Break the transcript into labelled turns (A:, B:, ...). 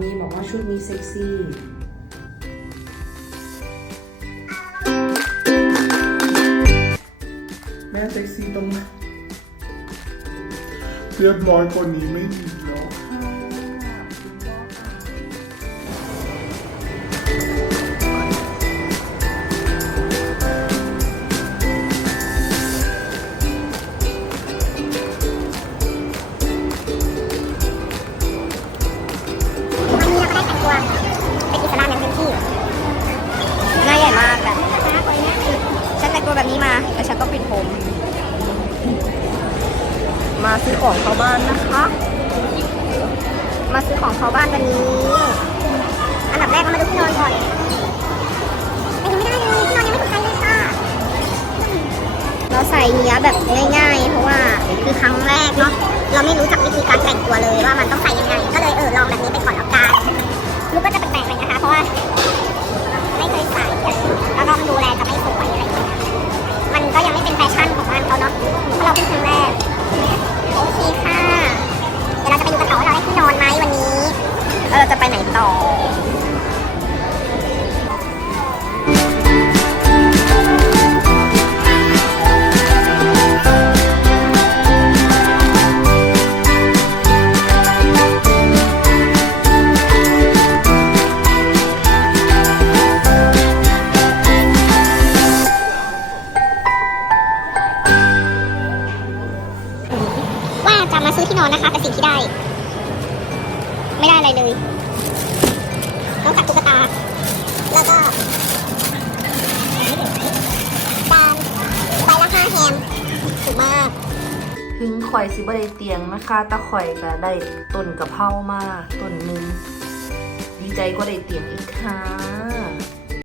A: มีบอกว่าชุดนี้เซ็กซี่
B: แม่เซ็กซี่ตรงไหนเรียบร้อยค
C: นนี้ไม่
D: มี แต่งตัวแบบนี้มาแต่ฉันต้องปิดผม มาซื้อของเข้าบ้านนะคะ มาซื้อของเข้าบ้านวันนี้
C: อันดับแรกเรามาดูที่นอนก่อนแต่ยังไม่ได้เลยที่นอนยังไม่ถูกใจเลยค่ะ
D: เราใส่เนี้ยแบบง่ายๆ เพราะว่า
C: คือครั้งแรกเนาะเราไม่รู้จักวิธีการแต่งตัวเลยว่ามันต้องใส่ยังไง ก็เลยเออลองแบบนี้ไปก่อนแล้วกันลุกก็จะ เราจะไปไหน
D: ต่อ
C: ว่าจะมาซื้อที่นอนนะคะ แต่สิ่งที่ได้ ไม่ได้อะไรเลยนอกจากตุ๊กตา แล้วก็จานใบละห้าแฮมถูกมาก
A: ถึงข่อยสิบได้เตียงนะคะตะข่อยก็ได้ต้นกระเพรามาต้นหนึ่งดีใจก็ได้เตียงอีกค่ะ